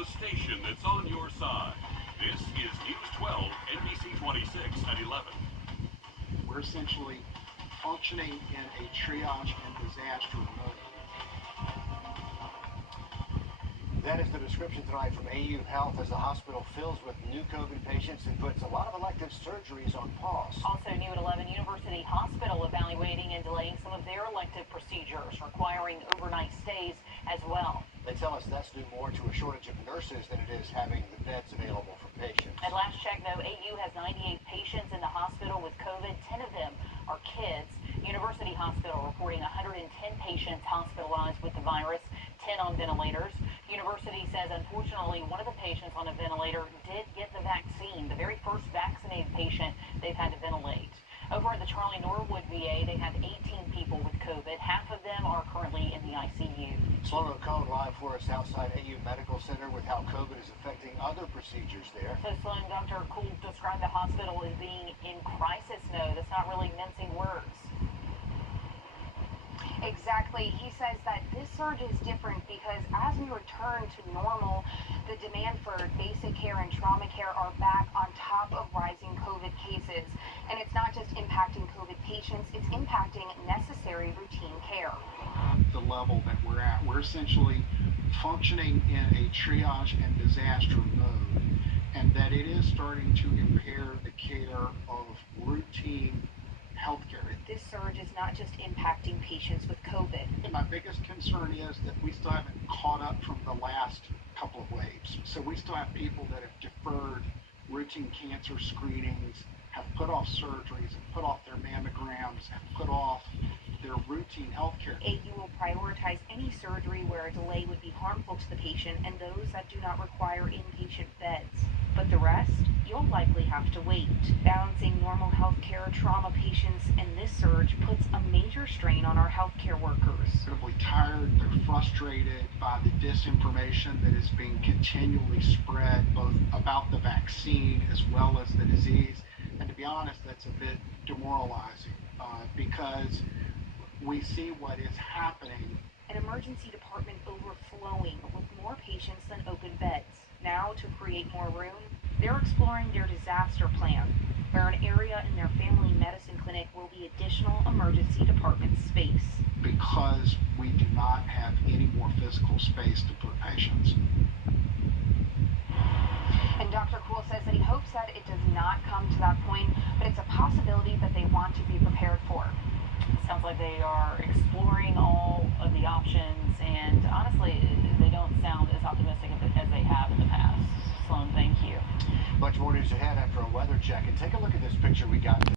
the station that's on your side. This is News 12, NBC 26 at 11. We're essentially functioning in a triage and disaster mode. That is the description tonight from AU Health as the hospital fills with new COVID patients and puts a lot of elective surgeries on pause. Also new at 11, University Hospital evaluating and delaying some of their elective procedures, requiring overnight stays as well. They tell us that's due more to a shortage of nurses than it is having the beds available for patients. At last check, though, AU has 98 patients in the hospital with COVID. 10 of them are kids. University Hospital reporting 110 patients hospitalized with the virus, 10 on ventilators. University says, unfortunately, one of the patients on a ventilator did get the vaccine, the very first vaccinated patient they've had to ventilate. Over at the Charlie Norwood VA, they have 18 people with COVID. Half of them are currently in the ICU. Sloan O'Cone live for us outside AU Medical Center with how COVID is affecting other procedures there. So, Sloan, Dr. Kuhl described the hospital as being in crisis mode. That's not really mincing words. Exactly. He says that this surge is different because as we return to normal, the demand for basic care and trauma care are back on top of rising COVID cases. And it's not just impacting COVID patients, it's impacting necessary routine care. The level that we're at, we're essentially functioning in a triage and disaster mode, and that it is starting to impair the care of routine healthcare. This surge is not just impacting patients with COVID. And my biggest concern is that we still haven't caught up from the last couple of waves. So we still have people that have deferred routine cancer screenings, have put off surgeries, have put off their mammograms, have put off their routine health care. AU will prioritize any surgery where a delay would be harmful to the patient and those that do not require inpatient beds. But the rest, you'll likely have to wait. Balancing normal healthcare, trauma patients, and this surge puts a major strain on our healthcare workers. Incredibly tired, they're frustrated by the disinformation that is being continually spread, both about the vaccine as well as the disease. And to be honest, that's a bit demoralizing because we see what is happening. An emergency department overflowing with more patients than open beds. Now, to create more room, they're exploring their disaster plan, where an area in their family medicine clinic will be additional emergency department space. Because we do not have any more physical space to put patients. And Dr. Kuhl says that he hopes that it does not come to that point, but it's a possibility that they want to be prepared for. Sounds like they are exploring all of the options, and honestly, they don't sound as optimistic as they have in the past. Sloan, thank you. Much more news ahead after a weather check. And take a look at this picture we got.